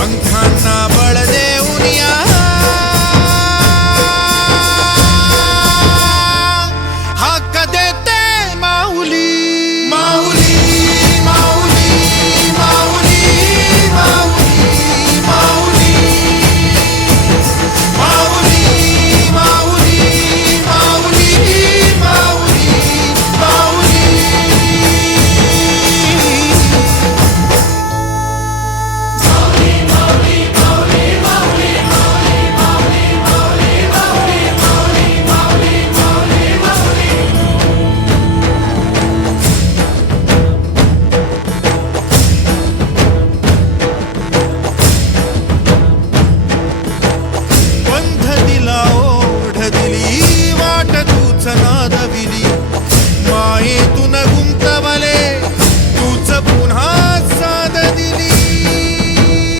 Guantanamo.